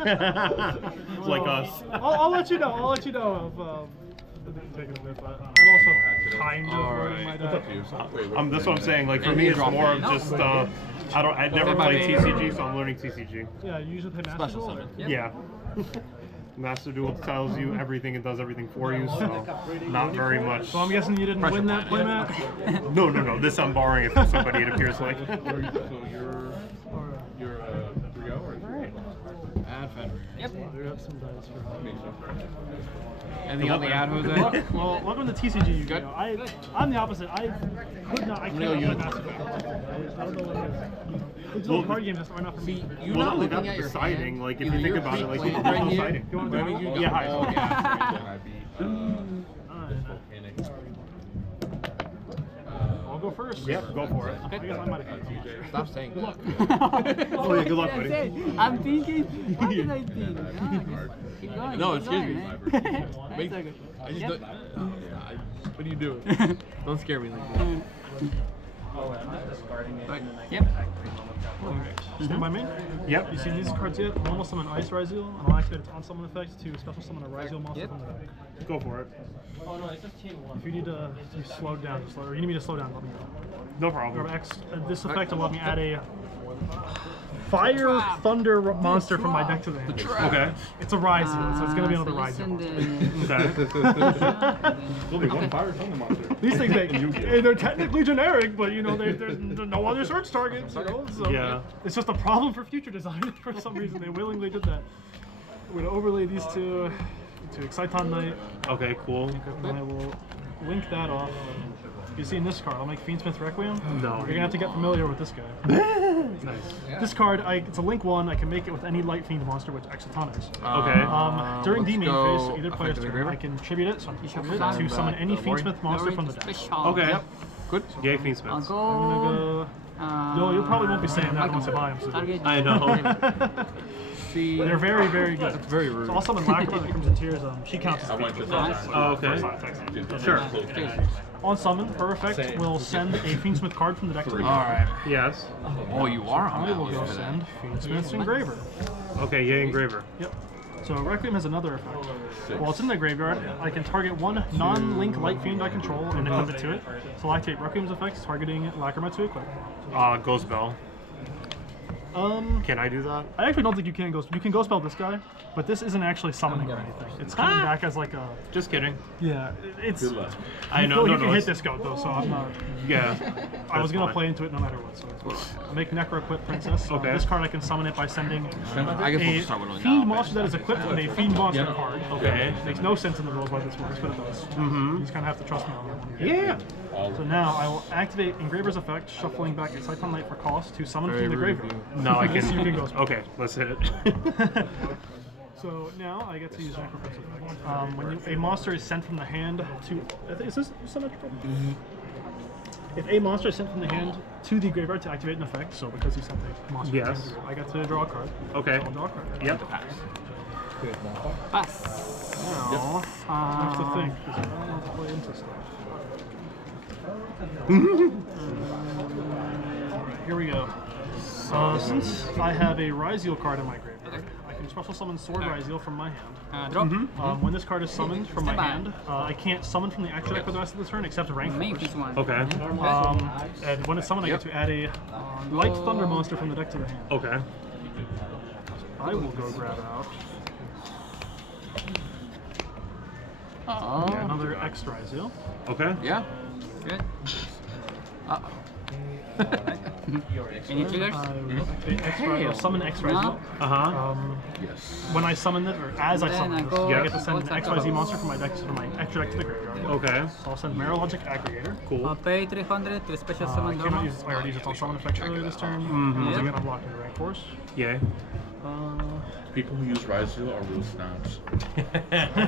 It's like us. I'll let you know. I'll let you know if taking a bit, but I'm also kind of learning my deck. That's what I'm saying. Like for me, it's more of just I never played TCG, so I'm learning TCG. Yeah, you usually play Master Duel. Yeah. Master Duel tells you everything and does everything for you, so not very much. So I'm guessing you didn't win that playmat? No. This I'm borrowing it from somebody, it appears like. So you're 3-0 or? Alright. Add Fenrir. Yep. There have some dice for Anything on the ad, Jose? Well, welcome to TCG, yugioh. I'm the opposite. I cannot play Master Duel. I don't know what it is. It's card games are not for me. You're Well, not not looking only at that, your the siding, hand. like if you think about it, like Either there's you're no right siding. You want to do it? Yeah, hi. Oh, yeah. I'll go first. Yep, go for it. I guess I might have. Stop saying good luck. Oh yeah, good luck, buddy. I'm thinking, what did I think? Keep going. No, keep excuse me. going, Make- man. I just Yep. don't, what are you doing? Don't scare me like that. Yep. Stand by me. Yep. You see these cards yet? Normal summon Ice Ryzeal, and I'll activate its on summon effect to special summon a Ryzeal monster Yep. from the deck. Go for it. If you need to slow down, or you need me to slow down, let me know. No problem. This effect will let me add a Fire Thunder monster from my deck to the hand. Okay. It's a Ryzeal, so it's going to be another Ryzeal. Okay. There'll be one Fire Thunder monster. These things, they're technically generic, but you know, there's no other search targets. You know? So Yeah. it's just a problem for future design. For some reason, they willingly did that. We're going to overlay these two to Exciton Knight. Okay, cool. And I will link that off. You see in this card, I'll make Fiendsmith Requiem. No. You're gonna have to get familiar with this guy. Nice. This card, it's a link one. I can make it with any Light Fiend monster, which Exciton is. Okay. During the let's main go phase, either player's effective turn, engraver. I can tribute it, so I'm tribute it to summon any Fiendsmith monster from the deck. Okay. Yep. Good. Yay, I'll Fiendsmiths. I'm go. gonna go. You probably won't be saying that once I buy them. So Target. I know. See, they're very, very good. that's very rude. So I'll summon Lacrima that comes in tears. She counts as I went Fiendsmith. to Oh, okay. Sure. On summon, per effect, will send a Fiendsmith card from the deck to the All deck. right. Yes. Oh, you are on I that will go list today. send Fiendsmith's Engraver. Okay, yay, engraver. Yep. So Requiem has another effect. While it's in the graveyard, I can target one non-link Light Fiend I control and equip it to it. So I'll activate Requiem's effects, targeting Lacrima to equip. Ghost Bell. Can I do that? I actually don't think you can Ghost. You can Ghost Spell this guy, but this isn't actually summoning or anything. It's coming back as like a. Just kidding. Yeah, it's. I know. You No, can no. hit this goat though, so I'm not. Yeah. I was gonna fine. play into it no matter what. So I'll make Necro equip Princess. Okay. This card I can summon it by sending I guess we'll a just start with one Fiend now. monster that is equipped with a Fiend monster card. Okay. Makes no sense in the rules why this works, but it does. You just kind of have to trust me on that one. Yeah. So now I will activate Engraver's effect, shuffling back Exciton Knight for cost to summon Very from the rude graveyard. of No, I This you can can. Ghost Bell. Okay, let's hit it. So now I get to use Necrophix effect. When a monster is sent from the hand to... Is this symmetrical? If a monster is sent from the hand to the graveyard to activate an effect, so because you sent a monster from the Yes. hand, I get to draw a card. Okay. So I'll draw a card. Yep. Pass. Now, I have to think, because I don't want to play into stuff. Alright, here we go. Since I have a Ryzeal card in my graveyard, I can special summon Sword Ryzeal from my hand. Drop. When this card is summoned from my hand, I can't summon from the extra deck for the rest of the turn except rank Make force. this one. Okay. And when it's summoned, I get to add a Light Thunder monster from the deck to the hand. Okay. I will go grab out Oh. another X Ryzeal. Okay. Yeah. Good. Any triggers? I will activate X Ryzeal, summon X Ryzeal. Yes. When I summon it, or as I Then summon I this, go- I get to send an what's that XYZ called? monster from my deck to my extra deck to the graveyard. Okay. So I'll send Marologic Aggregator. Cool. Pay 300 to special I summon cannot Dharma. use I already used its on summon effect earlier this turn. Once again, I'm blocking the rank force. Yay. People who use Ryzeal are real snobs.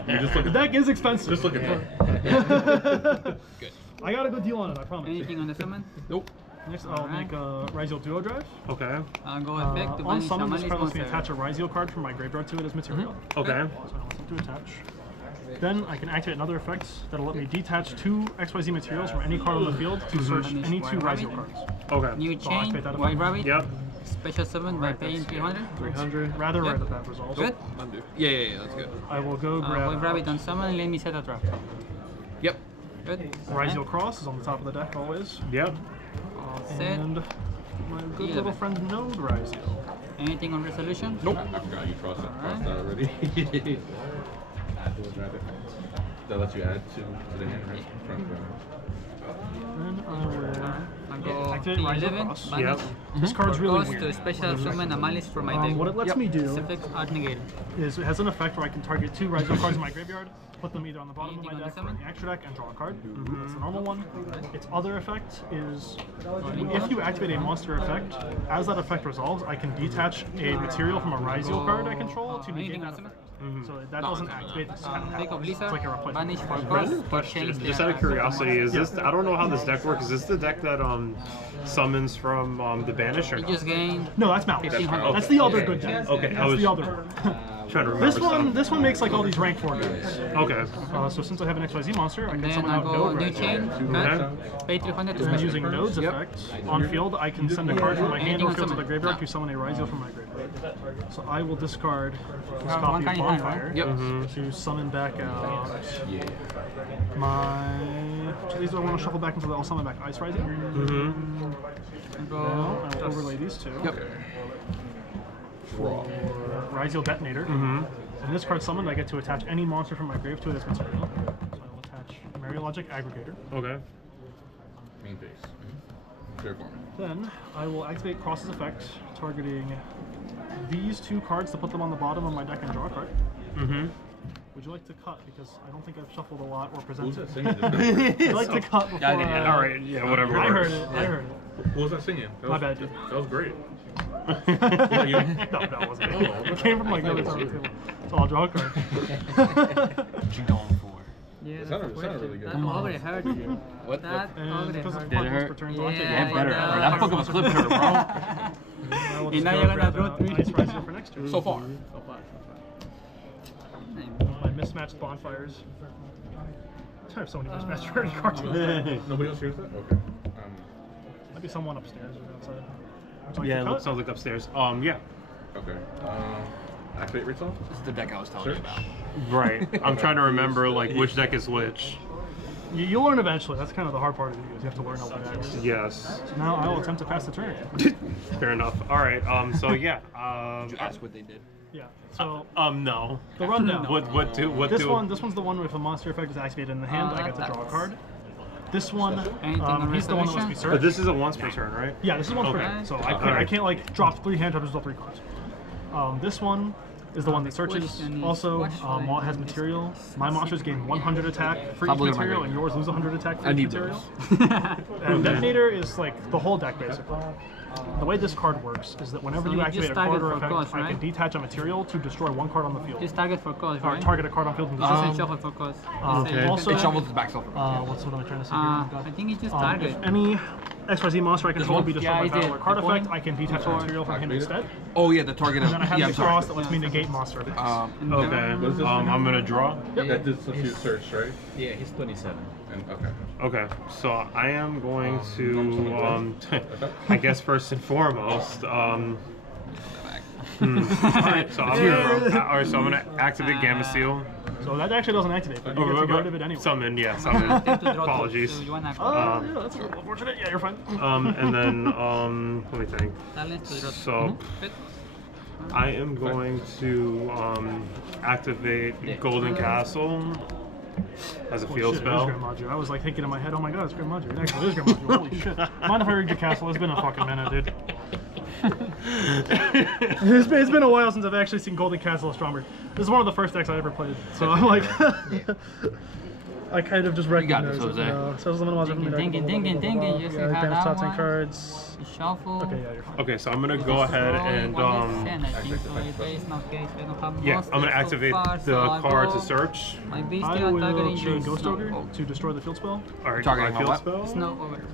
You just look The at deck is expensive. Just look at that. I got a good deal on it, I promise. Anything on the summon? Nope. Next, I'll make a Ryzeal Duo Drive. Okay. I'll go effect to On banish summon, this Maliss card lets me monster. attach a Ryzeal card from my graveyard to it as material. Okay. So I want them to attach. Then I can activate another effect that'll let me detach two XYZ materials from any card on the field to search any two Ryzeal cards. Okay. New So I'll chain, activate that white effect. rabbit. Yep. Special summon by paying 300. 300. Rather rare that resolves. Good. Undo. Yeah, that's good. I will go We'll grab. grab it on summon. Let me set a trap. Yep. Good. Ryziel Cross is on the top of the deck always. Yep. All set. And my good little 11. friend Node Ryziel. Anything on resolution? Nope. I forgot you crossed that already. Add to a dragon. That lets you add to the hand, right? Front row. Then I will I'll go activate Ryziel P11. Cross. Banish. This card's really Cost to weird. special summon a Maliss for my deck. What it lets me do Effects are negated. is it has an effect where I can target 2 Ryziel cards in my graveyard, put them either on the bottom of my Anything on deck the or in summon? the extra deck, and draw a card. That's the normal one. Its other effect is if you activate a monster effect, as that effect resolves, I can detach a material from a Ryziel card I control to negate Anything that on summon? effect. So that doesn't activate this kind of Take a It's Blizzard, like a replacement. banish for cost, change the Just out of curiosity, is this? I don't know how this deck works. Is this the deck that summons from the banish or You no? just gain No, that's Maliss. 1500. That's the other good deck. Okay, I That's was the other one. trying to remember. This one makes like all these rank 4 guys. Okay. So since I have an XYZ monster, I can Then summon I'll out go Node new Ryziel. chain, Okay. cut, pay 300 to And special. using Node's effect, on field, I can send a card from my hand Anything or on field to the summon? graveyard to summon a Ryziel from my graveyard. So I will discard this One copy of card in hand, Bonfire right? Yep. to summon back out Yeah. my... So these I want to shuffle back until I'll summon back Ice Ryziel. I'll Now go I will overlay these two. Yep. Draw. Ryziel Detonator. And this card summoned, I get to attach any monster from my grave to it as material. So I will attach Mariologic Aggregator. Okay. Main base. Clear for me. Then I will activate Cross's effect, targeting these 2 cards to put them on the bottom of my deck and draw a card. Would you like to cut? Because I don't think I've shuffled a lot or Who was presented. that singing? Would you like to cut before All right. Yeah. Whatever. I heard works. it. I heard it. Who was that singing? That My was, bad, dude. That was great. No, that wasn't it. It came from like the other side of the table. So I'll draw a card. What you going for? Yeah, It that's sounded the really good. That already hurt you. What? That And already because of hurt. Did it Parkman's hurt? per turn, I'll take Yeah, one Better. card. but, That book of a clip hurt, bro. I will just now go you're gonna grab, draw 3. Ice Ryziel for next turn. So far. My mismatched bonfires. I have so many mismatched rarity cards. Nobody else hears that? Okay. Might be someone upstairs or outside. Would you like Yeah. to It cut? looks sounds like upstairs. Yeah. Okay. Activate resolve? This is the deck I was telling you Search. about. Right. I'm trying to remember like which deck is which. You'll learn eventually. That's kind of the hard part of it. Is you have to learn all the decks. Yes. So now I will attempt to pass the turn. Fair enough. All right. So yeah. That's what they did. Yeah. So No. the rundown. What This do? one. This one's the one with a monster effect is activated in the hand. I get to draw a card. This one, Anything on he's the one that lets me resolution? But search. this is a once per turn, right? Yeah, this is one for Okay. him. So I Alright. can't like drop 3 hand traps, draw 3 cards. This one is the one that searches. question is, Also, what should I has do? material. My monsters gain 100 attack for Stop each looking at my material, and graveyard. yours lose 100 attack for I each need material. those. And Detonator is like the whole deck basically. The way this card works is that whenever So you you activate a just card target or for effect, cost, I can right? detach a material to destroy 1 card on the field. Just target for cost, Or right? target a card on field and Doesn't destroy. shuffle for cost. Okay. Also, It shovels his back self. what am I trying to say here? I think it's just target. If any XYZ monster I control one? be destroyed Yeah, by he battle did. or card The effect, point? I can detach a material from him instead. Oh yeah, the target of. And then I have Yeah, I'm this sorry. cross that lets me negate monster effects. And Okay. then- What is this? I'm gonna draw. That did substitute search, right? Yeah, he's 27. And okay. Okay. So I am going to I guess first and foremost Alright, so I'm gonna activate Gamma Seal. So that actually doesn't activate, but you get to get rid of it anyway. Summon, yeah, summon. Attempt to draw two. Apologies. So you wanna Yeah, that's a little unfortunate. Yeah, you're fine. And then let me think. talent to draw two. So Good. I am going to activate Golden Castle as a Holy field shit, spell. It is Grand Module. I was like thinking in my head, oh my god, it's Grand Module. It actually is Grand Module. Holy shit. Mind if I read your castle? It's been a fucking minute, dude. It's been a while since I've actually seen Golden Castle Stromberg. This is one of the first decks I ever played, so I'm like, I kind of just got recognize this, it. Jose. So it's limited Thinking, yes, you have damage that top 10 one. cards. You shuffle. Okay, yeah, you're fine. Okay, so I'm gonna go ahead and yeah, I'm gonna activate the card to search. My beast I are will targeting chain your Ghost snow. Ogre to destroy the field spell. Alright, Targeting my on field what? spell. Snow over.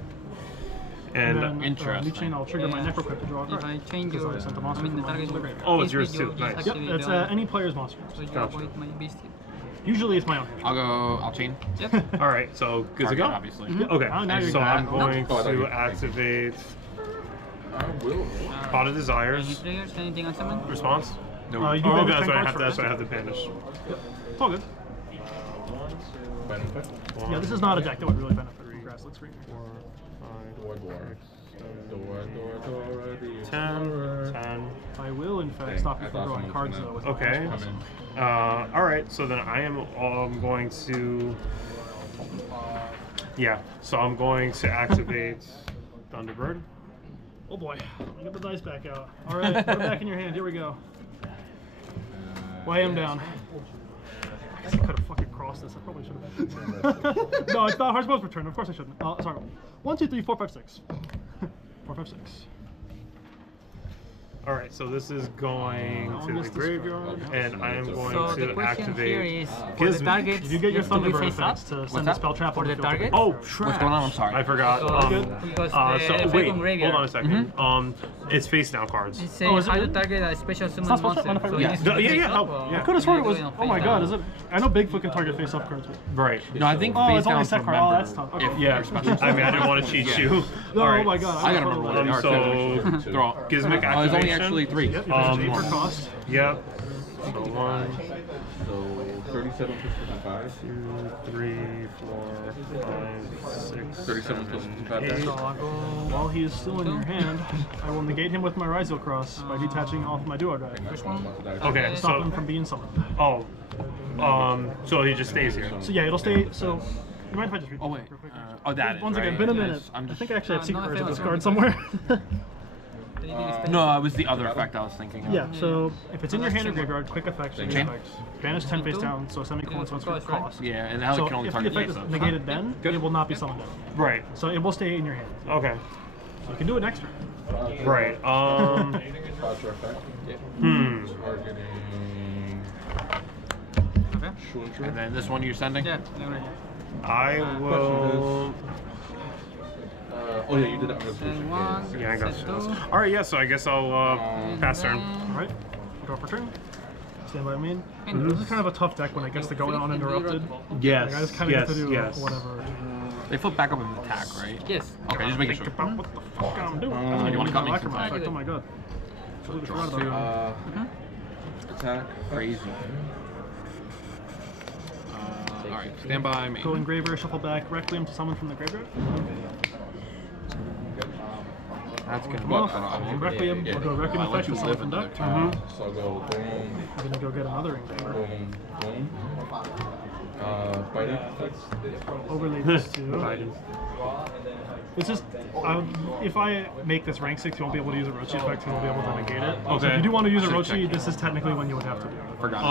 And then, interesting. new chain, I'll trigger my Yeah. Necroquip to draw a If I card. change Because your, I sent the I monster mean the from target my graveyard. Oh, it's If yours you too. just Nice. Yep, activate that's the- any player's monster. So you Gotcha. avoid my beast. Usually it's my own. I'll chain. Yep. Alright, so good to Target, go? obviously. Okay, Oh, now you're so good. I'm No. going Oh, I thought to you- activate I will. Pot of Any Desires. triggers? Anything on summon? Response? You do Oh, banish okay, 10 that's why I cards have to. That's first. why I have to banish. It's all good. Final effect. Yeah, this is not a deck that would really benefit from Grasslet Screen. 10. I will, in fact, stop you from drawing cards, though. With Okay. Alright, so then I am going to... Yeah, so I'm going to activate Thunderbird. Oh boy, get the dice back out. All right, put it back in your hand. Here we go. Lay him down. I guess I could have fucking crossed this. I probably should have. No, it's not hard supposed return. Of course I shouldn't. Sorry. 1, 2, 3, 4, 5, 6. 4, 5, 6. Alright, so this is going to the graveyard, and I am going So the to question here activate... is, for the Gizmo. target, Did you get your needs to be Thunderbird face up? effects to What's send a that? spell trap For on the field? target? Oh, What's going on? I'm sorry. I forgot. Because So the wait, from graveyard. hold on a second. It's face down cards. It's saying Oh, is it how to really? target a special summon not supposed monster. to- mind if I So read it it? needs to be Yeah, face yeah, up, help. or Yeah. I could have sworn it was. do on Oh my face god, down? is it? I know Bigfoot can target face up cards. Right. No, I think Oh, face it's only down second card. Oh, that's tough. Okay. Yeah, I mean, I didn't want to cheat you. No, Alright. oh my god. I gotta was remember totally what right. they are. So, Throw. Gizmic Oh, there's only activation. actually 3. Yep, you can pay for cost. Yep. So 1, So 37 plus 55. 2, 3, 4, 5, 6, 37 plus 55. 8. So I'll go... While he is still in your hand, I will negate him with my Ryzel Cross by detaching off my Duo Drive. Okay, Stop so him from being summoned. so he just stays here. So yeah, it'll stay. So, you mind if I just read? Oh, wait. real quick? That is, Once again, right? been a Yes, minute. I'm I just... think I actually have secret no, cards of I this feel card it's somewhere. No, it was the other effect I was thinking of. Yeah, so if it's in your hand or graveyard, quick effect, Chain? effect. Banish 10 face down, so semicolon so it's for cost. Yeah, and how So it can only if the target effect face is up. negated then, it will not be summoned down. Right. So it will stay in your hand. Okay. So you can do it next turn. Right. Kashtira effect. Targeting. Okay. Shuntra. And then this one you're sending? Yeah, never mind. I will. Oh yeah, you did that on resolution. One. Yeah, I got Set you. two. All right. Yeah. So I guess I'll pass turn. Alright, draw for turn. Stand by me. This is kind of a tough deck when it gets to go uninterrupted. Yes. Like, I just kind of Yes. get to do Yes. whatever. They flip back up and attack, right? Yes. Okay, just making sure. Think about what the fuck I'm doing. you wanna cut me? Oh my god. Totally forgot about that. Attack. Crazy. Alright, stand by me. Go engraver, shuffle back, Requiem to summon from the graveyard. That's gonna Come be off. fun. Requiem, we'll go Requiem I'll let effect you to summon live from another deck. turn. So I'll go boom, I'm gonna go get another engraver. boom, boom. Fighting. Overlay this to. It's just, if I make this rank 6, you won't be able to use a Rochi effect, so you'll be able to negate it. So Okay. if you do want to use a Should Rochi, check. this is technically when you would have to do it. Forgot.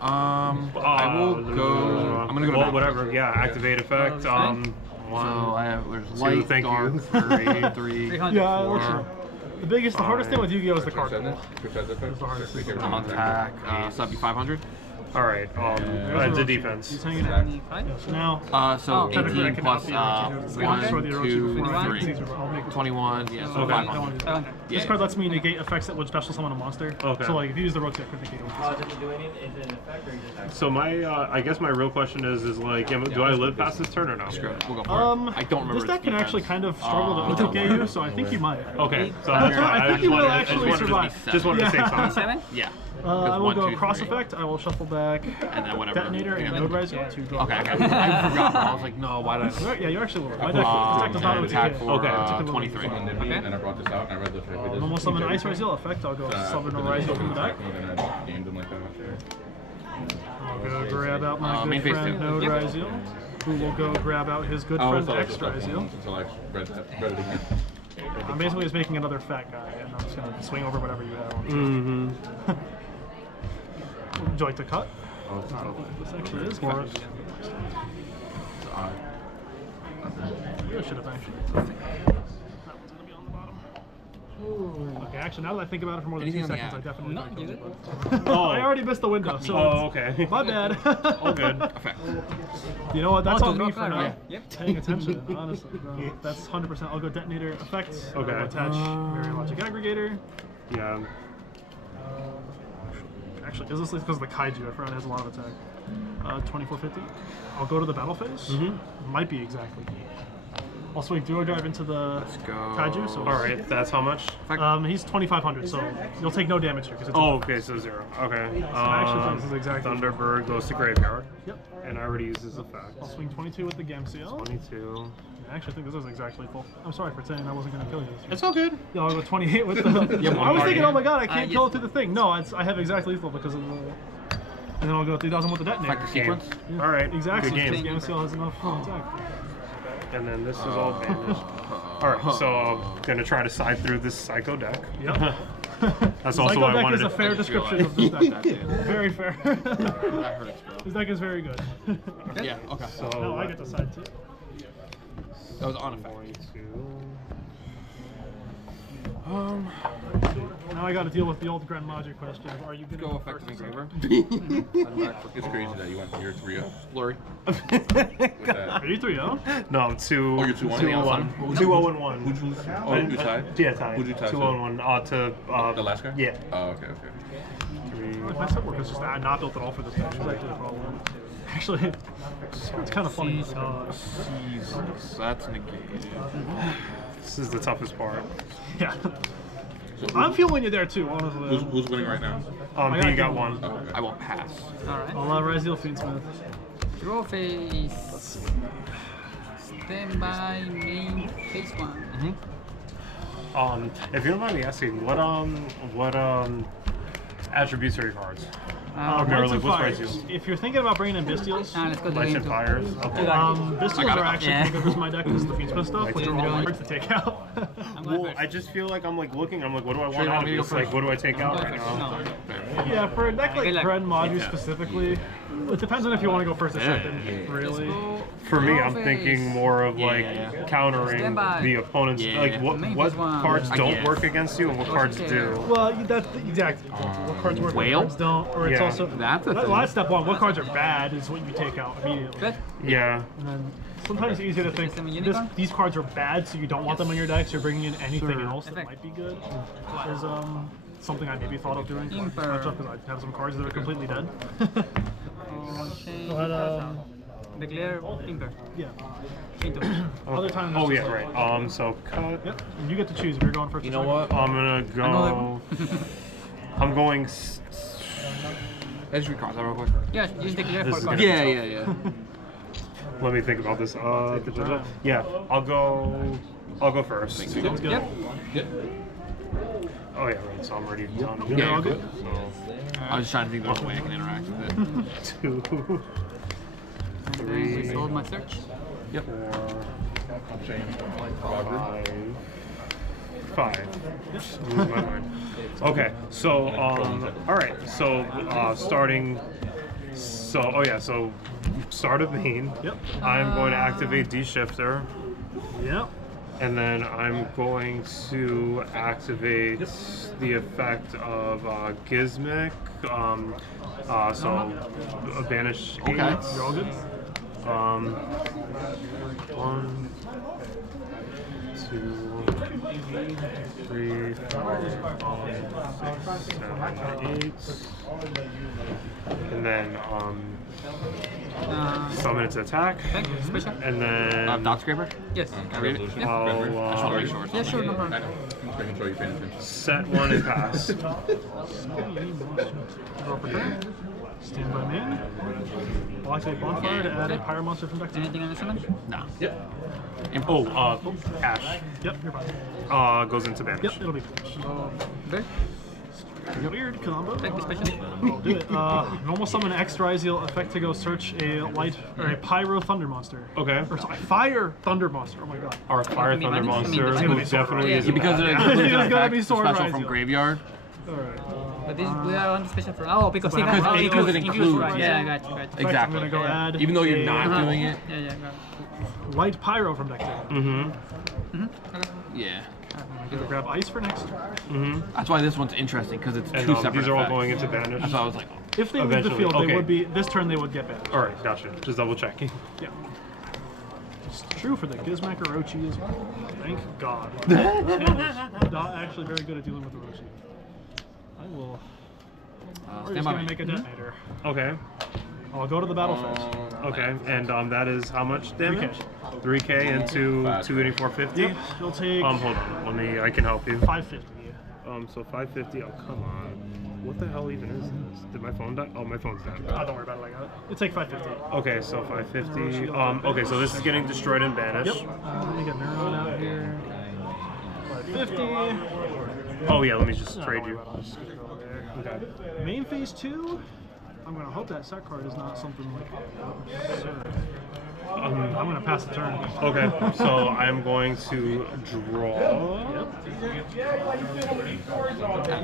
I I will go. I'm gonna go to well, back. whatever. Yeah. Activate effect. So I have. There's Two, light, thank dark, you. 3, 300. Yeah, Four. literally. The hardest thing with Yu-Gi-Oh! is the card Transcendent. pool. Transcendent effect. It's the hardest thing. I'm on attack. So that'd be 500. All right. It's a He's defense. hanging out. 75? So now, So technically I 18 cannot plus be a Rochi. I 1, destroy the Orochi 2, before I 3. can see, I'll make it. 21. Yeah, so Okay. 500. 500. This card lets me negate effects that would special summon a monster. Okay. So like if you use the Rochi, I could negate it. So my, I guess my real question is like, do I live past this turn or no? Screw it. We'll go for it. I don't remember. This deck can actually kind of struggle to OTK you, so I think you might. Okay. So That's right, I think you will actually just survive. Just wanted to say something. 7? Yeah. I will 1, go 2, cross 3. effect. I will shuffle back. And then whatever. Detonator and Yeah. Node Riser to draw. Okay. I forgot. I was like, no. Why did I? Yeah, you actually will. My deck, this deck does not And attack OTK. for Okay. 23. And I brought this out and I read the effect. I'm almost summon Ice Ryzel effect. I'll go summon a Ryzel from the deck. And I gamed them like that. I'll go grab out my main good phase friend two. Node Yep. Ryzel, who will go grab out his good I always friend thought it X was the tough Ryzel. one until I read it again. I'm basically just making another fat guy, and I'm just gonna swing over whatever you have. Mm-hmm. Would you like to cut? Oh, it's not over. This actually is cut. I should have actually. That one's gonna be on the bottom. Okay, actually, now that I think about it for more than 2 Anything on the seconds, I app? definitely No, think you it. Oh, I already missed the window, so Oh, okay. my bad. All good. Effect. You know what? That's Oh, on to me draw for card, not yeah. paying attention, honestly. Bro. That's 100%. I'll go detonator effect. Okay. I'll attach Very Logic Aggregator. Yeah. Actually, is this because of the Kaiju? I forgot it has a lot of attack. 2450. I'll go to the battle phase. Might be exactly. I'll swing Duel Drive into the Kaiju. So All right, that's how much? he's 2,500, so you'll take no damage here because it's. Oh, okay, so 0. Okay. actually, this is exactly. Thunderbird goes to graveyard. Yep. And I already used his effect. I'll swing 22 with the Gamseo. 22. I actually think this is exactly full. I'm sorry for saying I wasn't going to kill you. It's all good. Yeah, I'll go 28 with the. I was thinking, oh my god, I can't kill it through the thing. No, I have exactly lethal because of the. And then I'll go 3,000 with the detonator. Factor sequence. Yeah. All right. Exactly. Good game. Gamseo has enough attack. And then this is all banished. All right, so I'm gonna try to side through this Psycho deck. Yep. That's also what I wanted Psycho deck is a to. fair description of this deck. Very fair. That hurts, bro. This deck is very good. Yeah, okay. So No, I get to side too. That was on effect. Now I got to deal with the old Grand Logic question. Are you going to Go effective engraver. It's crazy that you went to your 3-0 Blurry. with that. Are you 3-0? No, I'm 2. Oh, you're 2-1? 2-1. 2-0-1. Who'd you lose? Oh, you tied? Yeah, tied. Who'd you tie to? 2-0-1. To The last guy? Yeah. Oh, okay. My set work is just not built at all for this deck. It's actually a problem. Actually, it's kind of funny. Jesus, that's negated. This is the toughest part. Yeah. I'm feeling you there too, honestly. Who's winning right now? B got 1. Oh, okay. I won't pass. Alright. I'll Rise Deal Fiendsmith. Draw phase. Stand by main phase 1. If you don't mind me asking, what attributes are your cards? Lights Like, and what's Fires. Fires? If you're thinking about bringing in Bestials, Let's go to Lights game and 2. Fires. Okay. Bestials are actually Yeah. pretty good versus my deck because of the Fiendsmith stuff, which are all hard to take out. I'm going Well, first. I just feel like I'm like looking. I'm like, what do I want you out want of me to go this? Like, first? what do I take out Go right first. now? No. Yeah, for a deck like Good luck. Grand Maju specifically, it depends on if you want to go first or second, really. Go. For me, Draw I'm phase. thinking more of like countering Stand by. the opponent's Yeah. like what Main what phase one. cards I don't guess. work against you and what cards do. Well, that's the exact what cards work, what Whale? cards don't, or it's Yeah. also That's a well, thing. that's step one. What cards are bad is what you take out immediately. Good. Yeah. And then sometimes it's easier to think System unicorn? these cards are bad, so you don't want them in your decks. You're bringing in anything else that Effect. might be good. Is something I maybe thought of doing for Imper. matchup because I have some cards that are completely dead. Change. But Declare Imper. yeah. Into. Other times. Oh it's yeah, just right. So cut. Yep. And you get to choose if you're going first. You or know second. what? I'm gonna Another go. I'm going. Let's read cards out real quick. Yeah, use declare This for is card. good. Yeah. Let me think about this. Yeah, I'll go first. Sounds good. Yep. Yep. Oh yeah, right. So I'm already done. Yeah, all good. I was just trying to think of a way I can interact with it. 2, And then we sold my search. 4, I'm changing. 5. Lose my mind. Okay, so all right, so starting. So start of main. Yep. I'm going to activate D-Shifter, Yep. and then I'm going to activate the effect of Gizmic. So banish. Okay. eight. You're all good. 1, 2, 3, 4, 5, 6, 7, 8. And then summon its attack. Okay, special. And then Dot scraper? Yes. I read it? Resolution. Yeah. I'll I just want to make sure. Yeah, sure, no I problem. know. I'm just making sure you're paying attention. set 1 and pass. Draw for turn. Stand by main. I'll activate Bonfire to add a Pyro monster from deck to Anything on the summon? Nah. Yep. Ash Yep, you're fine. goes into banish. Yep, it'll be finished. Good. Weird combo. Take the special. I'll do it. Normal summon X Ryziel effect to go search a light or a Pyro Thunder monster. Okay. Or sorry, Fire Thunder monster. Oh my god. Our Fire Thunder monster, It's gonna who be Sword definitely Rider. is Yeah, Because it It's includes gonna an be effect Sword special Rider. from graveyard. Alright. But this, we are on the special for. Oh, because Because it because it includes, right. yeah. Yeah, I got you. Exactly. I'm gonna go add. Even though you're a not doing it. Yeah, got Light Pyro from deck to hand. Yeah. I'm gonna grab Ice for next turn. That's why this one's interesting, because it's And two separate these are all effects. going into banish. That's why I was like, If they leave the Eventually, field, okay. they would be. This turn they would get banished. All right, gotcha. Just double checking. Yeah. It's true for the Gizmak Orochi as well. Thank God. Not actually very good at dealing with Orochi. I will. We're stand just by gonna me. make a detonator. Okay. I'll go to the battle phase. Okay. And that is how much damage? 3K into 284.50. Yep. You'll take Hold on. I can help you. 550. So 550. Oh, come on. What the hell even is this? Did my phone die? Oh, my phone's dead. Oh, don't worry about it. I got it. You'll take 550. Okay, so 550. Okay, so this is getting destroyed and banished. Yep. Let me get Neuron out here. 550. Oh yeah, let me just trade you. Okay. Main phase 2. I'm gonna hope that set card is not something like absurd. I'm gonna pass the turn. Okay, so I'm going to draw.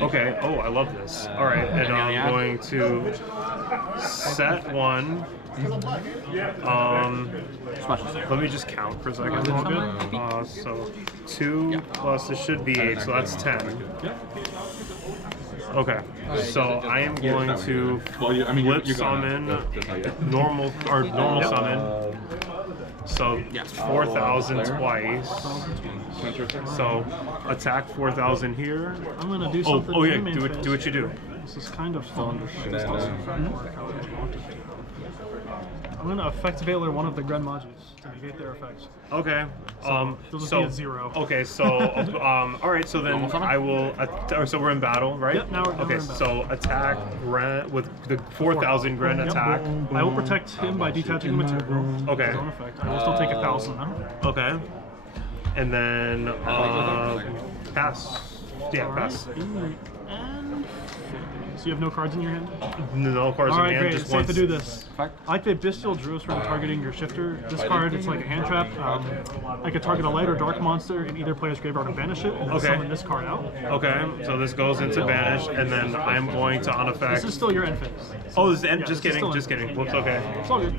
Okay, oh, I love this. All right, and I'm going to set one. Let me just count for a second. So 2 plus, it should be 8, so that's 10. Okay, so I am going to flip summon normal summon. So 4,000 twice. So attack 4,000 here. I'm gonna do something. Oh yeah, do what you do. This is kind of fun. I'm gonna effect Veiler one of the Gren Magis to negate their effects. Okay. They'll just be at 0. Okay, so all right, so then I will. So we're in battle, right? Yep. Now we're in battle. So attack Gren with the 4,000 Gren attack. I will protect him by detaching the material. Okay. His own effect. I will still take 1,000 now. Okay. And then pass. Yeah, pass. And so you have no cards in your hand? No cards Alright, in hand. great. Just It's safe to once. do this. I activate Bestial Druid when targeting your shifter. This card, it's like a hand trap. I could target a light or dark monster in either player's graveyard and banish it, and then summon this card out. Okay, so this goes into banish, and then I'm going to unaffect. This is still your end phase. Oh, this is end. Yeah, just this is kidding. still Just kidding. Whoops. Okay. It's all good.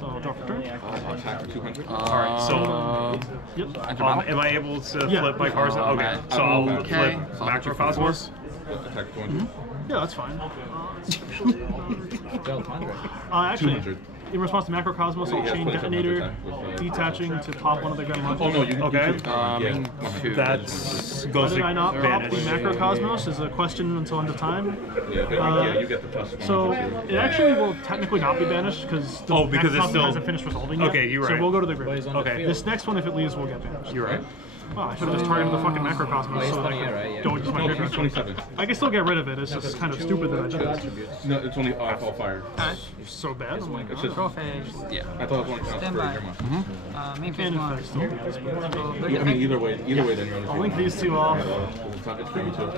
So draw for turn. Attack for 200. All right. So, Yep. am I able to Yeah. flip my cards? Okay. So I'll flip Macrocosmos. Attack 200. Yeah, that's fine. Actually, 200. in response to Macrocosmos, I'll chain Detonator, detaching to pop one of the Gren Magis. Oh no, you Okay. That Goes Did to I not pop banish. the Macrocosmos is a question until end of time. Yeah, you get the plus 1. So it actually will technically not be banished because the because it's Macrocosmos still- hasn't finished resolving yet. Okay, you're So right. we'll go to the grid. Okay. This next one, if it leaves, will get banished. You're right. Well, I should have just targeted the fucking Macrocosmos so that I could don't use my No, it's graveyard. 27. I can still get rid of it. It's just kind of stupid that I did that. No, it's only off all fire. So bad. Oh my It's god. just, Draw phase. yeah. I thought it was only counts for Stand by. your month. Main phase And in 1. fact, still yes, but- Yeah, I mean, either way, then you're only I'll link these two off. It's for you too.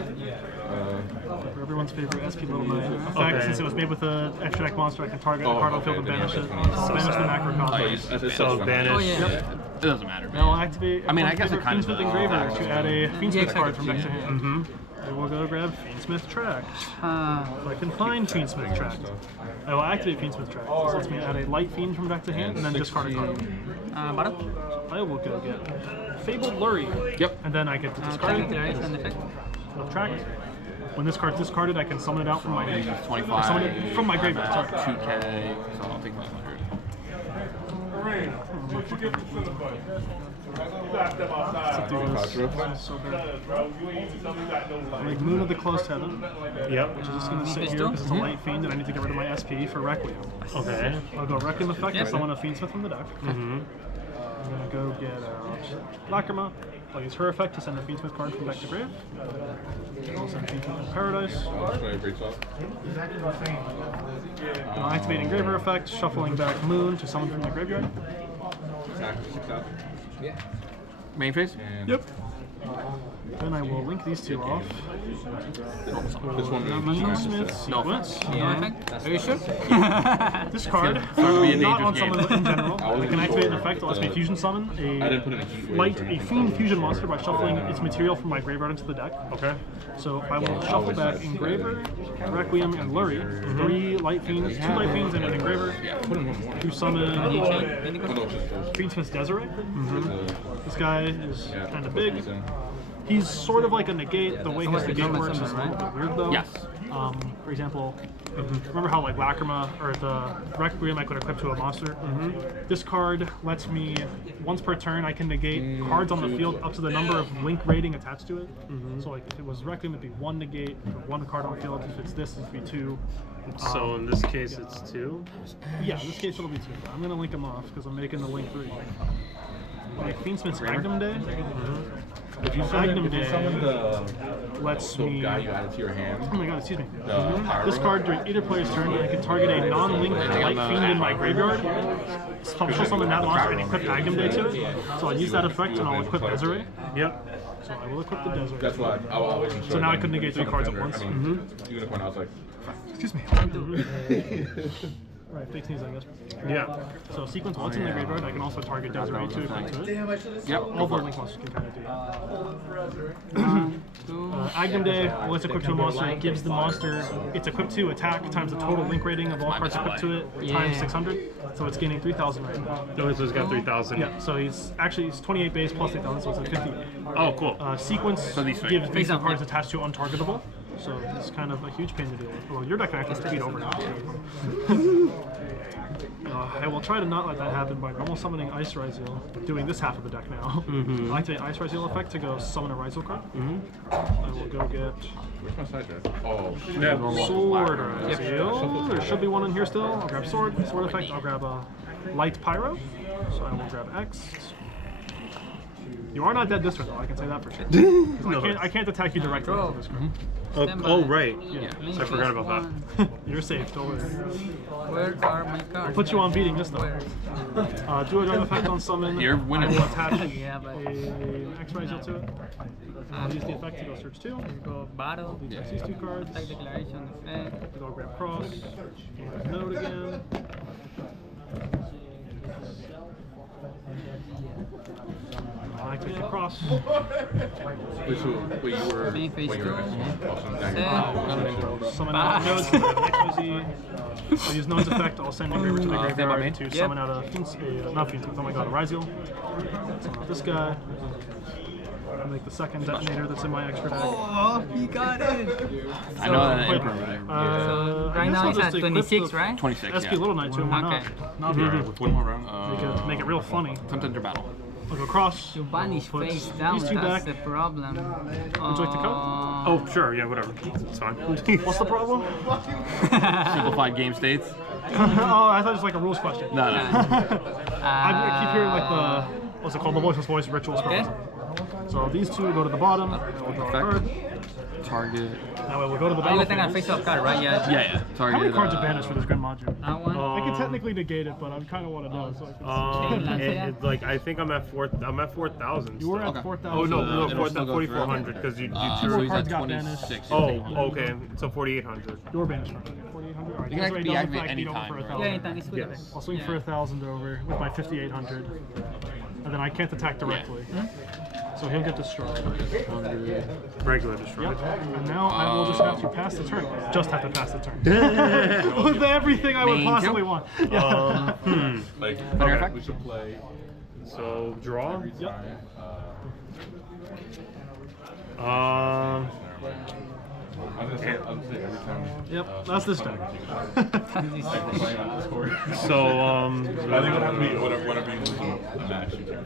For everyone's favorite SP Little Knight. Effect, Okay. since it was made with the extra deck monster, I can target a card on field and okay, banish then it. yeah, I'll banish the Macrocosmos. So banish. Oh, yeah. It doesn't matter. Now I'll activate I mean, I guess it kind of Fiendsmith does. Engraver to add a Fiendsmith exactly. card from next to hand. Mm-hmm. I will go grab Fiendsmith Track. If I can find Fiendsmith Track, I will activate Fiendsmith Track. This lets me add a Light Fiend from deck to hand and then discard a card. Bottom. I will go get Fabled Lurry. Yep. And then I get to discard Target it. the and effect. Track. When this card's discarded, I can summon it out from my hand. 25. Summon it from my graveyard. Sorry. 2K. So I'll take 500. Like Moon of the Closed Heaven, Yep. which is just going to sit here because it's a Light Fiend and I need to get rid of my SP for Requiem. Okay. I'll go Requiem effect and Yep. summon a Fiendsmith from the deck. Mm-hmm. I'm going to go get Lacrima. I'll use her effect to send a Fiendsmith card from deck to grave. I'll send Fiendsmith in Paradise. And I'll activate Engraver effect, shuffling back Moon to summon from the graveyard. Attack for 6,000. Main phase? Yep. Then I will link these two off. This one Fiendsmith sequence. No effect. Are you sure? This card, be a not on dangerous game. summon in general. I wasn't can activate an sure effect that lets me fusion summon I didn't put in a heat wave light or a anything fiend like that. fusion monster by shuffling its material from my graveyard into the deck. Okay. So I will shuffle back Engraver, Requiem, and Lurry. 3 light fiends, 2 light fiends, and an Engraver. Put in one more. To summon Oh, no, it's just those. Fiendsmith Deseret. This guy is Yeah, kind of put big. these in. He's sort of like a negate. The way his negate works is a little bit weird though. Yes. For example, remember how like Lacrima or the Requiem I could equip to a monster? This card lets me, once per turn, I can negate cards on the field up to the number of link rating attached to it. So like if it was Requiem, it'd be 1 negate, 1 card on the field. If it's this, it'd be 2. So in this case, it's 2. Yeah, in this case it'll be 2. I'm gonna link them off because I'm making the link 3. like Fiendsmith's Magnum Day. If you summon Magnum the lets the me. guy you added to your Oh hand, my god, excuse me. Pyro? This card during either player's turn, I can target a non-linked light fiend in my graveyard, special summon that monster and equip Magnum Day to it. So I'll use that effect and I'll equip Desiree. Yep. So I will equip the Desiree. that's why I always ensure. So now I them could negate to 3 cards at defender. once. I mean, Unicorn, I was like, Excuse me. Right, fake sneeze, I guess. Yeah. So sequence once in the graveyard, I can also target Desiree to equip to it. Yep. All 4 link monsters can kind of do that. 1, 2. Magnum Day, well, it's equipped to a monster. It gives the monster its equipped to attack times the total link rating of all cards equipped to it times 600. So it's gaining 3,000 right now. Oh, so he's got 3,000. Yeah, so he's 28 base plus 8,000, so it's like 50. Oh, cool. Sequence these three. gives basic cards attached to untargetable. So it's kind of a huge pain to deal with. Well, your deck can actually speed over now. I will try to not let that happen by normal summoning Ice Ryzeal, doing this half of the deck now. I activate Ice Ryzeal effect to go summon a Ryzeal card. I will go get where's my side deck? Oh, Sword Ryzeal. There should be one in here still. I'll grab Sword effect. I'll grab a Light Pyro. So I will grab X. You are not dead this turn though, I can say that for sure. I can't attack you directly with this card. Oh, right. Yeah. I forgot about that. You're safe, don't worry. Where are my cards? I'll put you on beating this though. Where? Duel effect on summon. You're winning. I will attach Yeah, but an X Ryzeal to it. I'll use the effect to go search 2. go battle. Attach these 2 cards. Attack declaration effect. Go grab cross. Node again. I activate the cross. wait, so wait, you were Being wait, phase you were awesome. Set. Summon out nodes. I'll use node's effect. I'll send Engraver to the graveyard to summon out a not Fiendsmith. Oh my god, a Ryzeal. Summon out this guy. I'll make the second detonator that's in my extra deck. Oh, he got it. I know that Wait, improv. So I right guess now I'll it's just at equip 26, the right? 26, SP yeah. Little Knight too, why not? Okay. Not Yeah, bad. with one more round. Make it real funny. Sometimes battle. I'll go cross. You banish Put face down, these 2 that's back. the problem. Would you like to cut? Oh, sure. Yeah, whatever. It's fine. What's the problem? Simplified game states. Oh, I thought it was like a rules question. No, no. I keep hearing like the, what's it called, the voiceless voice ritual spells. So these 2 go to the bottom, and we'll draw a card. Target. Now we'll go to the Oh, you think I battlefield. face up card, right? Yeah. Yeah. Target. How many cards are banished for this Grand Module? That one. I can technically negate it, but I kind of want to know. So I can Like I think I'm at 4,000. you were at Okay. 4,000. Oh no, it'll no, still go 4,400 because you So turned. he's cards at got 26. Oh, okay. So 4,800. You're banished from 4,800. Alright, You can Desiree actually does in deactivate fact any beat over time, for right? 1,000. Yeah, anytime. It's good. Yes. I'll swing for 1,000 over with my 5,800, and then I can't attack directly. So he'll get destroyed. Regular destroy. Yep. And now I will just have to pass the turn. Just have to pass the turn. With everything I would Main possibly kill? want. Like, Better okay, effect? we should play. So draw. Yep. I was gonna say every time. Yep, that's this deck. Like we're playing on Discord. So I think it'll have to be whatever you lose a match. You can.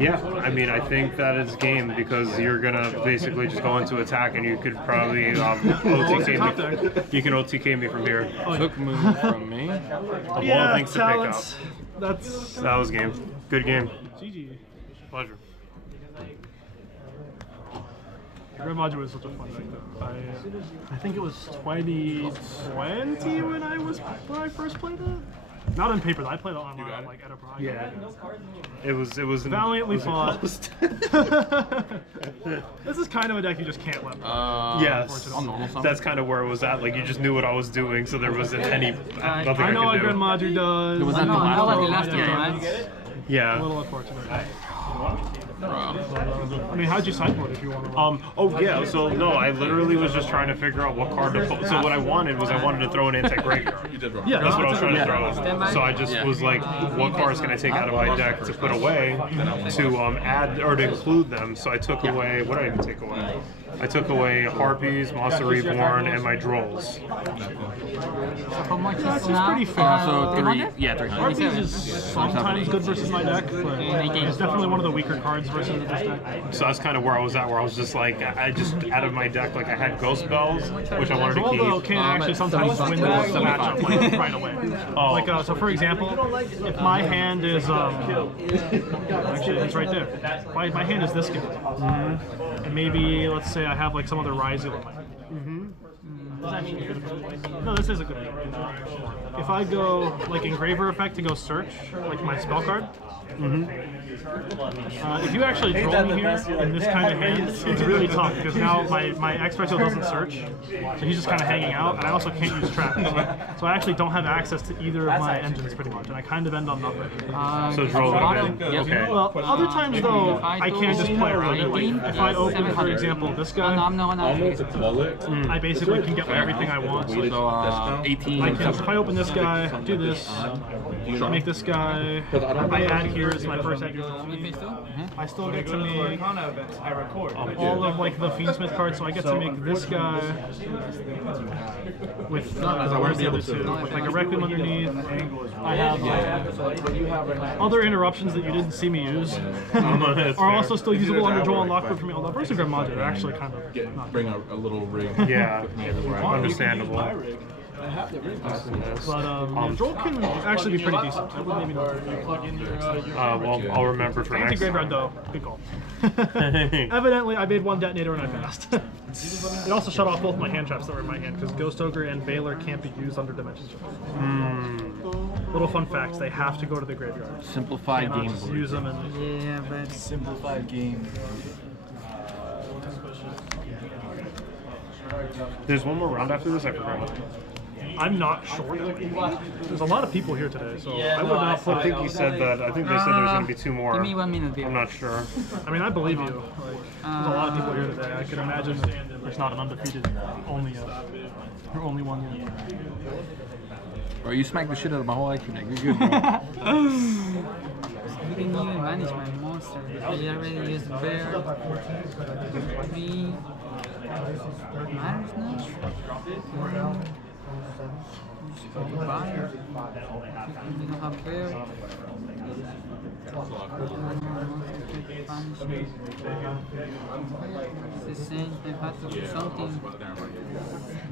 yeah, I mean I think that is game because you're gonna basically just go into attack and you could probably OTK me. You can OTK me from here. Took move from me. Of all things to pick up. That's That was game. Good game. GG. Pleasure. Grand Module was such a fun deck though. I think it was 2020 when I first played it. Not on paper though. I played it online like at a prime. Yeah. It was Valiantly fought. close. This is kind of a deck you just can't let play. Yes. On normal summon. That's kind of where it was at. Like you just knew what I was doing, so there wasn't any nothing I know I what could Grand do. Module does. Was that the No, last that was one? the last Yeah. one, right? A Yeah. little unfortunate. Bro. I mean, how'd you sideboard if you want to? Oh yeah, so no, I literally was just trying to figure out what card to put. So what I wanted to throw an anti-graveyard. You did wrong. Yeah, That's what I was trying to Yeah. throw. So I just was like, what cards can I take out of my deck to put away to add or to include them? So I took away, what did I even take away? I took away Harpies, Monster Reborn, and my Drolls. How much is That's now? pretty fair. So 300? 300. Harpies is sometimes good versus my deck, but it's definitely one of the weaker cards versus this deck. So that's kind of where I was at, where I was just like, I just out of my deck, like I had Ghost Bells, which I wanted to Duel though keep. can actually sometimes win the matchup like, right away. Oh. Like so, for example, if my hand is actually it's right there. My hand is this good, and maybe let's say I have like some other Ryzel in my hand. This is actually a good one. No, this is a good one. If I go like Engraver effect to go search like my spell card. If you actually draw me here in this kind of hand, it's really tough because now my Expresso doesn't search, so he's just kind of hanging out, and I also can't use traps. So I actually don't have access to either of my engines pretty much, and I kind of end on nothing. So draw it. Okay. Well, other times though, I can't just play around it. Like if I open, for example, this guy, Almost a wallet. I basically can get everything I want. So So 18. I can, if I open this guy, do this, make this guy, I add here as my first act. I still get to make all of like the Fiendsmith cards, so I get to make this guy with where's the other two? With like a Requiem underneath. I have other interruptions that you didn't see me use are also still usable under Duel and Lockwood for me. Although first grab modular are actually kind of not Bring a little rig. Yeah, understandable. But Joel can actually be pretty decent. I would maybe not. Well, I'll remember for next time. Graveyard though, good call. Evidently, I made one detonator and I passed. It also shut off both my hand traps that were in my hand because Ghost Ogre and Veiler can't be used under Dimension Shift. Little fun facts: they have to go to the graveyard. Simplified game. Just use them and. Yeah, but Simplified game. There's one more round after this. I forgot. I'm not sure. There's a lot of people here today, so I would not put. I think he said that. I think they said there's going to be 2 more. give me 1 minute, I'm not sure. I mean, I believe you. Like, there's a lot of people here today. I can imagine that there's not an undefeated only yet, or only one yet. Bro, you smacked the shit out of my whole action deck. You're good, bro. you didn't even manage my monster. I already used bear. 3 matters now. Buyer. You don't have bear. It's the same. I have to do something.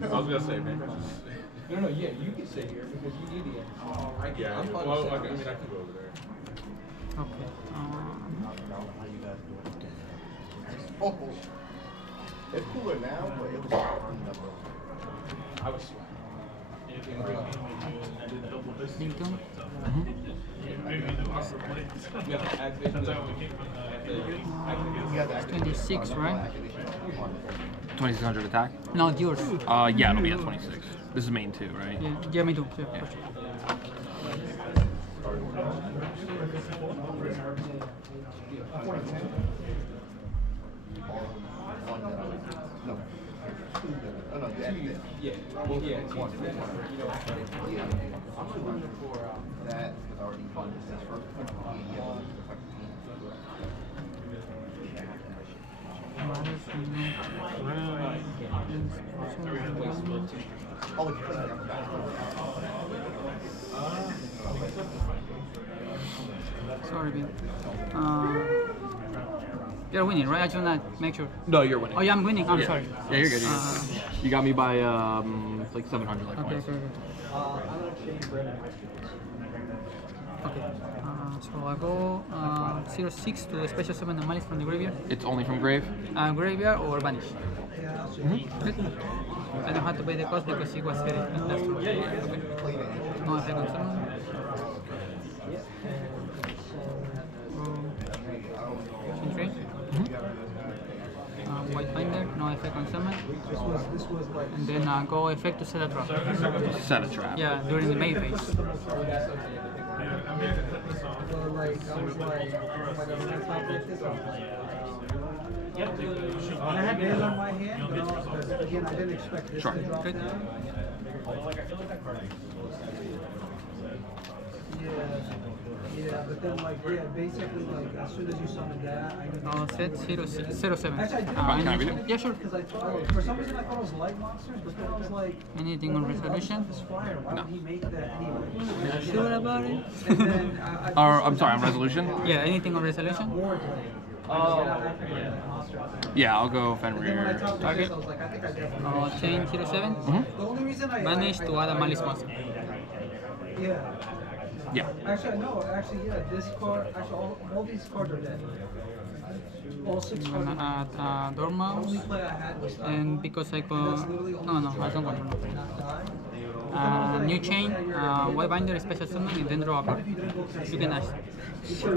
I was gonna say, man. No, yeah, you can stay here because you need it. Yeah, well, I mean, I can go over there. Okay. It's cooler now, but it was I was Lincoln. It's 26, right? 2600 attack? No, yours. Yeah, it'll be at 26. This is main 2, right? Yeah, me too. Yeah, for sure. that was already done. This is for Sorry, Ben. You're winning, right? I should not make sure. No, you're winning. Oh, yeah, I'm winning. I'm sorry. Yeah, you're good. You got me by like 700 like Okay, points. okay, okay. Okay. So I go 0-6 to the special summon the Maliss from the graveyard. It's only from grave? Graveyard or banish. Good. I don't have to pay the cost because it was very fantastic. Okay. No effect on summon. Entry. White binder, no effect on summon. And then go effect to set a trap. Set a trap. Yeah, during the main phase. I had nails on my hand, but again, I didn't expect this Sure. to drop. Good. Yeah, but then like, yeah, basically like, as soon as you summon that, I didn't Set 0-7. Actually, I did Can I read it? Yeah, sure. because I thought, for some reason I thought it was light monsters, but then I was like, Anything on resolution? this fire, why would he make that anyway? Sure about it? And then Or, I'm sorry, on resolution? Yeah, anything on resolution? Yeah, I'll go Fenrir. Target. Chain 07. The only reason I Banish to add a Maliss monster. Yeah. Yeah. Actually, no. Actually, yeah. This card. Actually, all these cards are dead. All 6 I'm cards. gonna add The only Dormouse. play I had was And because I go. No, I don't control. New chain, white binder, special summon, and then draw a card. You can ask. So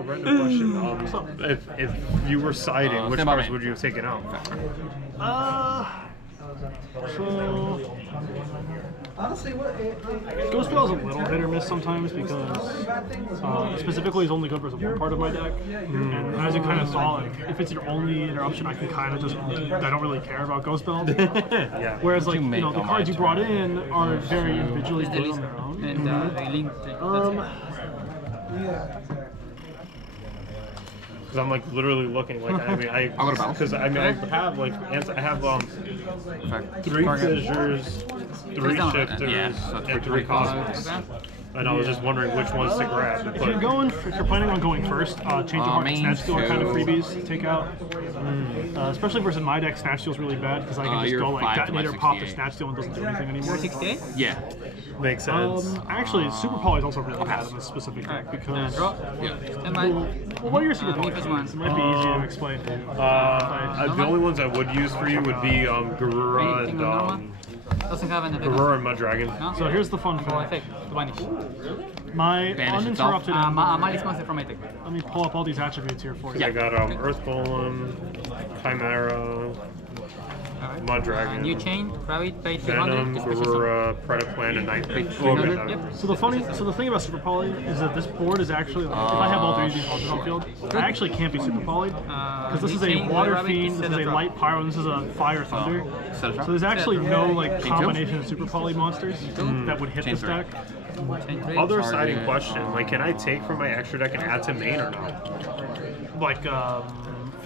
random question. If you were siding, which stand by cards me. would you have taken out? So Honestly, Ghost Bell is a little hit or miss sometimes because specifically is only good for one part of my deck. And as you kind of saw, like, if it's your only interruption, I can kind of just, I don't really care about Ghost Bell. Yeah. Whereas, like, you you make know, the on cards my you brought in are very individually It's the good list. on their own. And the link. Because I'm like literally looking like I mean I I'll go to battle. because I mean I have like I have 3 fissures, 3 shifters, Yeah, so that's and 3 cosmos. And I was just wondering which ones to grab. If you're planning on going first, Change of Heart and main Snatch Steal are kind of two. freebies to take out. Especially versus my deck, Snatch Steal is really bad because I can just you're go like 5 to my Detonator, pop the 68. Snatch Steal and doesn't do anything anymore. You're 68? Yeah. Makes sense. Actually, Super Poly is also really bad in this specific deck because. Draw. Yeah. Stand by. Well, what are your Super Me Poly? plus 1. It might be easier to explain to you. The only ones I would use for you would be Garura Anything on normal? and Doesn't have an effect. Garura and Mudragon. No? So here's the fun Go thing. effect. To banish. My Banish uninterrupted. A Maliss monster from my deck. Let me pull up all these attributes here for you. I got Earth Golem, Chimera, Mudragon, New chain, Rabbit, pay Venom, 300. Special summon. Garura, Predaplan, and Night. 300, yep. So the thing about Super Poly is that this board is actually like, if I have all 3 of these monsters on field, I actually can't be Super Polyed because this is a Chain, Water Rabbit, Fiend, this set is a a trap. Light Pyro, and this is a Fire Thunder. Set a trap. So there's actually Set a no trap. like Chain two? combination of Super Poly monsters that would hit Chain this three. deck. Chain 3. Other Target, siding question, like can I take from my extra deck and add to main or not? Like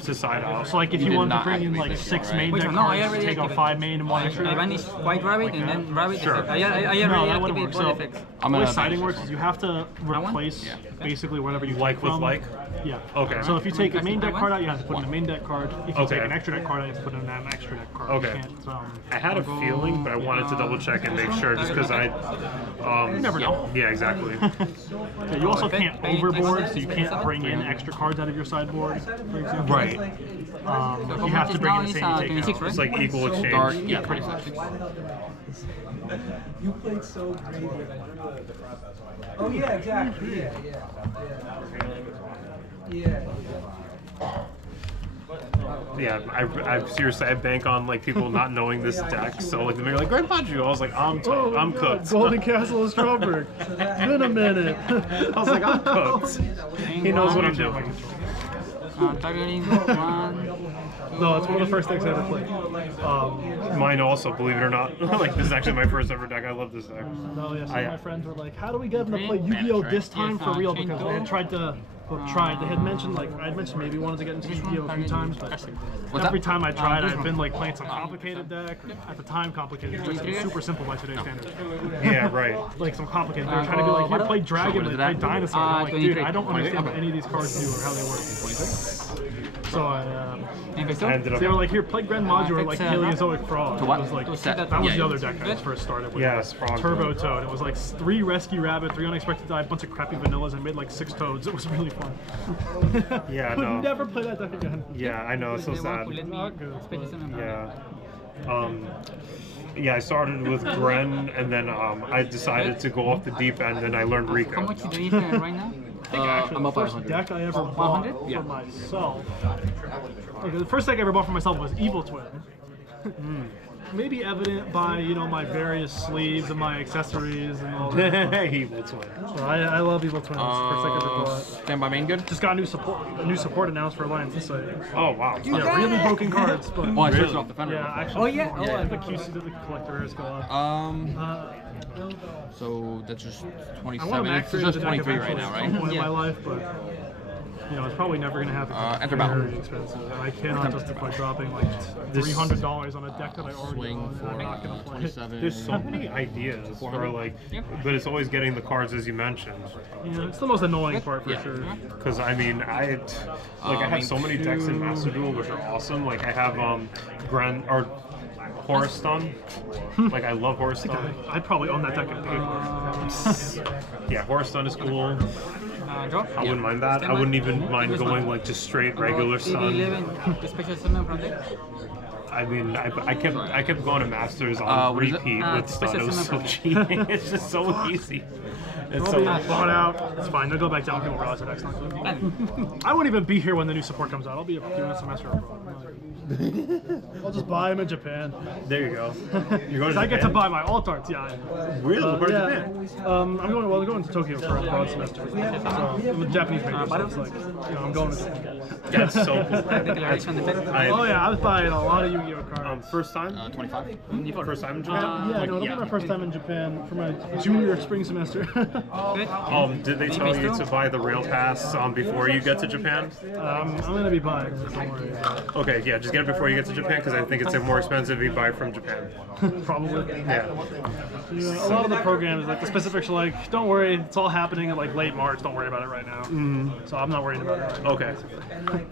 To side out. so like if You you did wanted to not bring in activate like this 6 yet, right? main Which deck one? No, I cards, already take out activated. 5 main and 1 extra I deck. banish White Rabbit and then Rabbit. Sure. I already No, that wouldn't activated work. both So effects. I'm the way gonna siding banish. works is you have to one? replace Yeah. basically whatever you Like take with from. like? Yeah. Okay. So if you take a main deck That card one? out, you have to put in a main deck card. If you Okay. take an extra deck card out, you have to put in an extra deck card. Okay. You can't, I had a feeling, but I wanted to double check and make sure just because I. you never know. Yeah, exactly. Yeah, you also Okay. can't overboard, so you can't bring in extra cards out of your sideboard, for example. Right. You have to bring in the same you take 26, out. right? It's like equal exchange. Dark, yeah, 26. You played so great. Oh yeah, exactly. Yeah. Yeah, I seriously I bank on like people not knowing this deck. So like they're like Grandpa Drew, I was like I'm cooked. Golden Castle of Strawberg. In a minute. I was like I'm cooked. He knows what I'm doing. Targeting 1. No, it's one of the first decks I ever played. Mine also, believe it or not. Like this is actually my first ever deck. I love this deck. No, yeah, some I- of my friends were like, how do we get them to play Manage, Yu-Gi-Oh right? this time Yes, for real? chain Because two. they had tried to, they had mentioned, like, I had mentioned maybe wanted to get into Yu-Gi-Oh a few times, but What's every that? time I tried, this I'd one. been like playing some complicated deck. At the time, complicated. Just super simple by today's standards. Yeah, right. Like some complicated. They were trying to be like, here, play Dragon, what is play that? Dinosaur. I'm like, dude, 23. I don't understand what any of these cards do or how they work. So I ended they were up. like, here, play Grand Module, like Paleozoic Frog. To what? It was like, To set. that was Yeah, the other yeah. deck I first started with. Yes, Frog. Turbo Toad. It was like 3 Rescue Rabbit, 3 Unexpected Die, a bunch of crappy vanillas, and made like 6 Toads. It was really fun. Yeah, Would no. never play that deck again. Yeah, I know. It's so sad. Not good. Yeah. Yeah, I started with Gren, and then I decided to go off the deep end, and I learned How Rico. much do you have right now? I'm up by First 100. deck I ever bought 100? for myself. Okay, the first deck I ever bought for myself was Evil Twin. Maybe evident by, you know, my various sleeves and my accessories and all that. Evil Twin. So I love Evil Twins. First deck I ever bought. Stand by main good? Just got a new support announced for Alliance Insight. Oh wow. Yeah, really broken cards, but Oh, I switched off the fender. yeah, actually. The QC did the collector rares go up. So that's just I want 27. to It's max just 23 right now, at some point right? in my life, but you know, it's probably never gonna have to enter very battle. expensive, and I cannot justify dropping like $300 on a deck that I already Swing own. for I'm not gonna play. 27. There's so many ideas for like, but it's always getting the cards as you mentioned. Yeah, it's the most annoying part for Yeah. sure. Because I mean, I have so many decks in Master Duel which are awesome. Like I have Horus Stun. Like I love Horus Stun. I'd probably own that deck and pay for it. Yeah, Horus Stun is cool. Draw. I wouldn't mind that. I wouldn't even mind going like just straight regular Stun. 11 special summon from deck. I mean, I kept going to Masters on what is it? repeat with Stun. It was so cheap. It's just so easy. It's I'll so be bought out. It's fine. They'll go back down. People realize the deck's not good. I won't even be here when the new support comes out. I'll be doing a semester abroad. I'll just buy them in Japan. There you go. You're going to I get to Japan? buy my alt arts. Yeah. Really? Where's yeah. Japan? I'm going to Tokyo for a broad semester. So I'm a Japanese major, so it's like, I'm going to Japan. That's so cool. Declaration effect. Oh yeah, I was buying a lot of Yu-Gi-Oh cards. First time? 25. First time in Japan? Yeah, no, it'll be my first time in Japan for my junior spring semester. Did they tell you to buy the rail pass before you get to Japan? I'm gonna be buying. Don't worry. Okay, yeah, just get it before you get to Japan because I think it's more expensive if you buy from Japan. Probably. Yeah. A lot of the programs, like the specifics, are like, don't worry, it's all happening in like late March. Don't worry about it right now. So I'm not worried about it right now. Okay.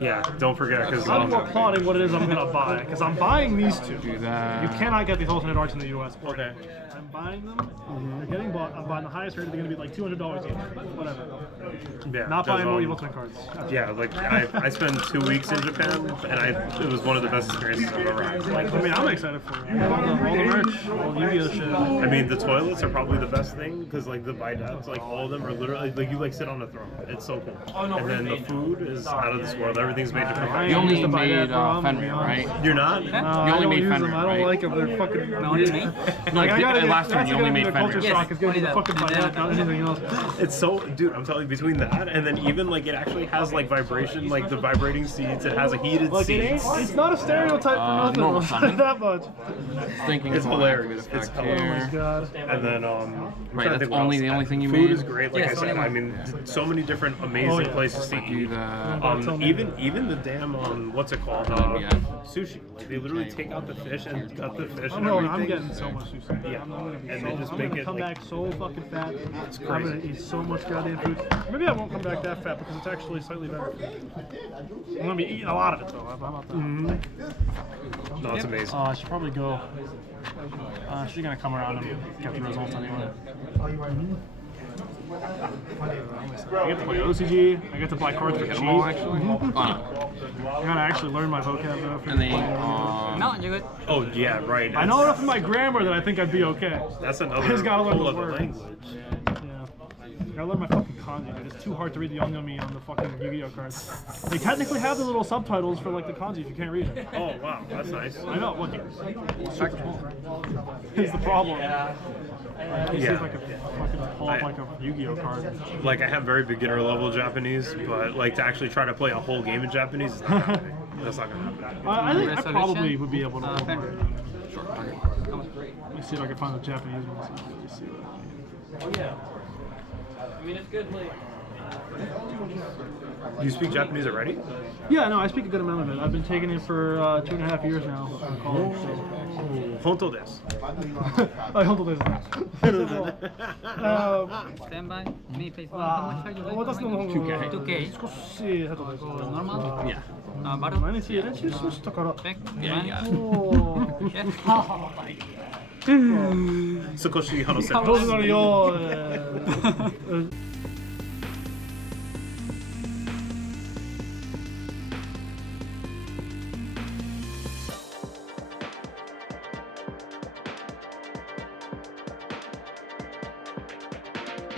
Yeah, don't forget because I'm more plotting what it is I'm gonna buy because I'm buying these two. Do that. You cannot get these alternate arts in the U.S. Okay. I'm buying them. They're getting bought. I'm buying the highest rated. They're gonna be like $200 each. Whatever. Yeah, Not 'cause, buying more Evil Twin cards. Yeah, like I spent 2 weeks in Japan and it was one of the best experiences I've ever had. Like, I mean, I'm excited for it. All the merch, all the Yu-Gi-Oh shit. I mean, the toilets are probably the best thing because like the bidets, like all of them are literally like you like sit on a throne. It's so cool. And then the food is out of this world. Everything's made to I perfection. You am only used to buy made that, bro. I'm gonna be Fenrir, honest. right? You're not? You I only don't made use Fenrir, them. I don't right? like them. They're fucking. No, only me. Like, I gotta last turn you only made Fenrir. Culture Fenrir. shock is getting the fucking buyback, not anything else. It's so, dude. I'm telling you, between that and then even like it actually has like vibration, like the vibrating seats. It has a heated Like it ain't, seats. it's not a stereotype for nothing. normal I'll tell summon. you that much. Thinking It's of one hilarious. activate It's effect Oh my here. god. And then Right, that's only the only thing you Food made? is great, like Yes, I said. only I one. mean, so many different amazing Oh, yeah. places to Do eat. that. Even the damn what's it called? Yeah. Sushi. Like they literally take out the fish and cut the fish I'm and rolling. everything. I'm getting so much sushi. Yeah. I'm gonna be And so, they just I'm make gonna it come like back so fucking fat. it's I'm crazy. gonna eat so much goddamn food. Maybe I won't come back that fat because it's actually slightly better. I'm gonna be eating a lot of it though. How about that? No, it's amazing. I should probably go. She's gonna come around and get the results anyway. I get to play OCG. I get to buy cards for cheap. Well, actually. I gotta actually learn my vocab though. And then, No, you're good. Oh yeah, right. I know enough of my grammar that I think I'd be okay. That's I another just gotta learn whole the other words. language. Yeah. Gotta learn my fucking kanji, dude. It's too hard to read the Young-Yomi on the fucking Yu-Gi-Oh cards. They technically have the little subtitles for like the kanji if you can't read it. Oh wow, that's nice. I know, look, it's super small. Here's the problem. Let me see if I can fucking pull up like a Yu-Gi-Oh card. Like I have very beginner level Japanese, but like to actually try to play a whole game in Japanese is not happening. That's not gonna happen. I think I probably Resolution? would be able to hold Fenrir. it. Let me see if I can find the Japanese ones. Let me see what. Do you speak Japanese already? Yeah, no, I speak a good amount of it. I've been taking it for 2.5 years now in college. So. Honto desu. I hold this. Stand by. Me face one. How much are you like? 私の方が 2K. 少し下手です Normal? yeah. Battle? 毎日練習しましたから。 Back? Yeah, yeah. おー Yeah. 少し話せどうぞよー。